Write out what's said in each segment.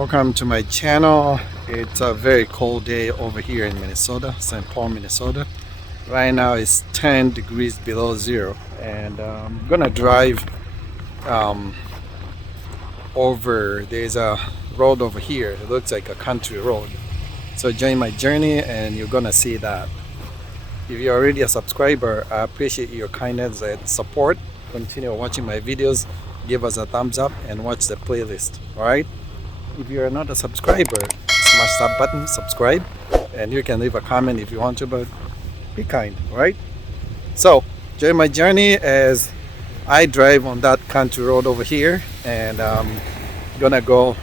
Welcome to my channel. It's a very cold day over here in Minnesota, St. Paul, Minnesota. Right now it's 10 degrees below zero, and I'm gonna drive um, over. There's a road over here. It looks like a country road. So join my journey and you're gonna see that. If you're already a subscriber, I appreciate your kindness and support. Continue watching my videos, give us a thumbs up and watch the playlist. Alright? If you're not a subscriber, smash that button, subscribe, and you can leave a comment if you want to, but be kind, right? So, join my journey as I drive on that country road over here, and I'm gonna go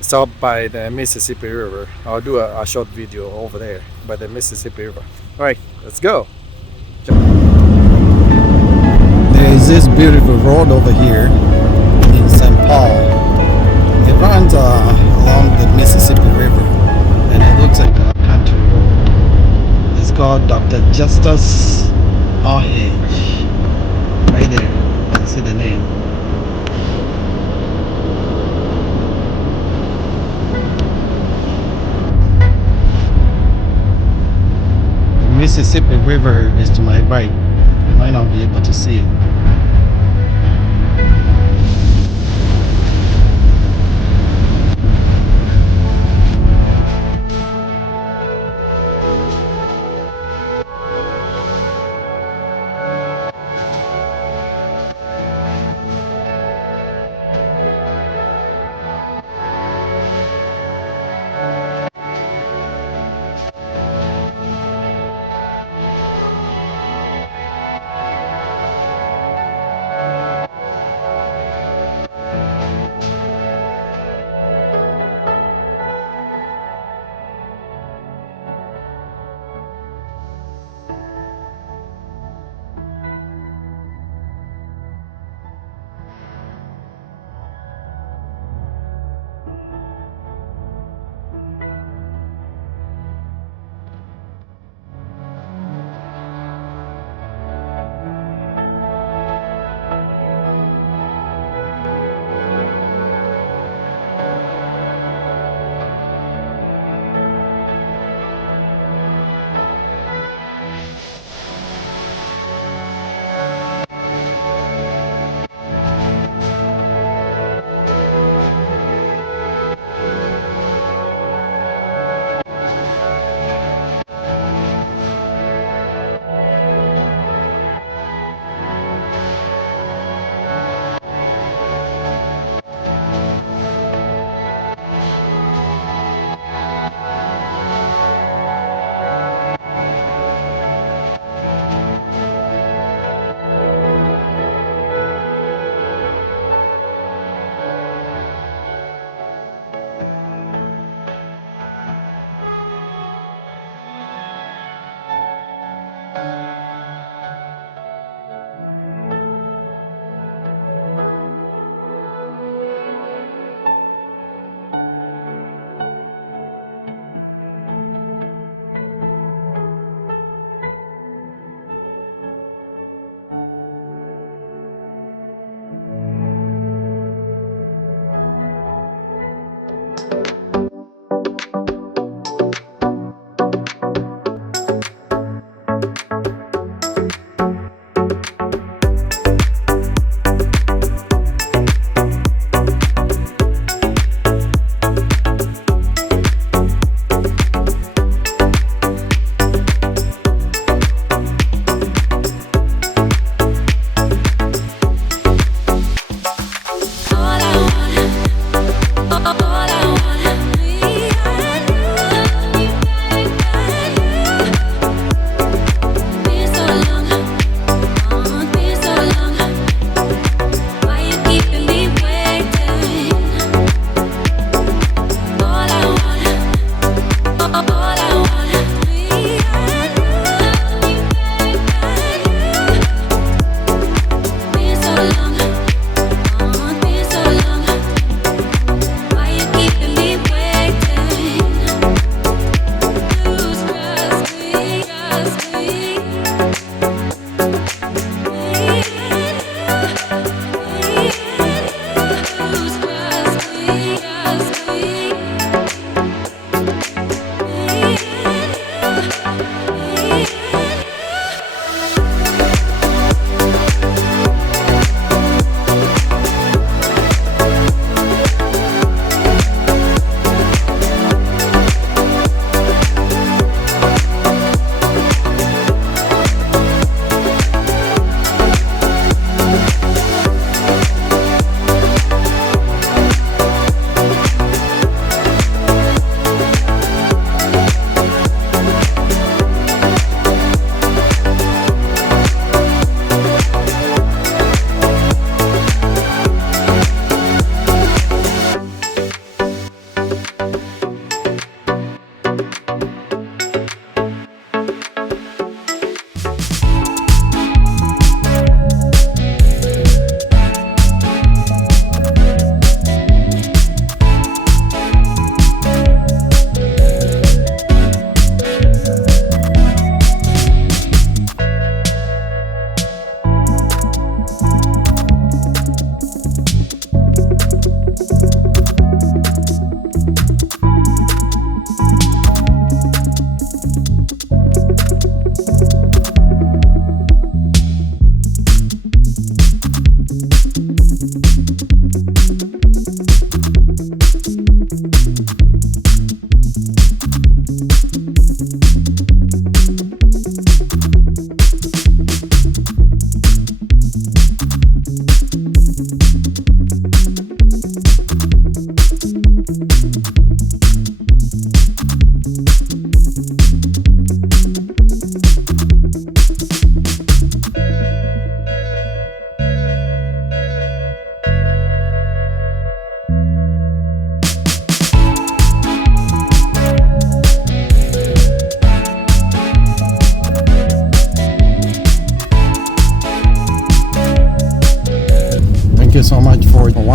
stop by the Mississippi River. I'll do a short video over there by the Mississippi River. Alright, let's go. There's this beautiful road over here in St. Paul. It runs along the Mississippi River, and it looks like a country road. It's called Dr. Justice RH. Right there, you can see the name. The Mississippi River is to my right. You might not be able to see it.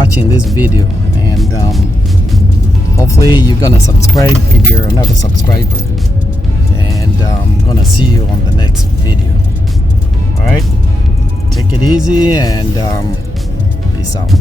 watching this video, and hopefully you're gonna subscribe if you're not a subscriber, and I'm gonna see you on the next video. All right, take it easy, and peace out.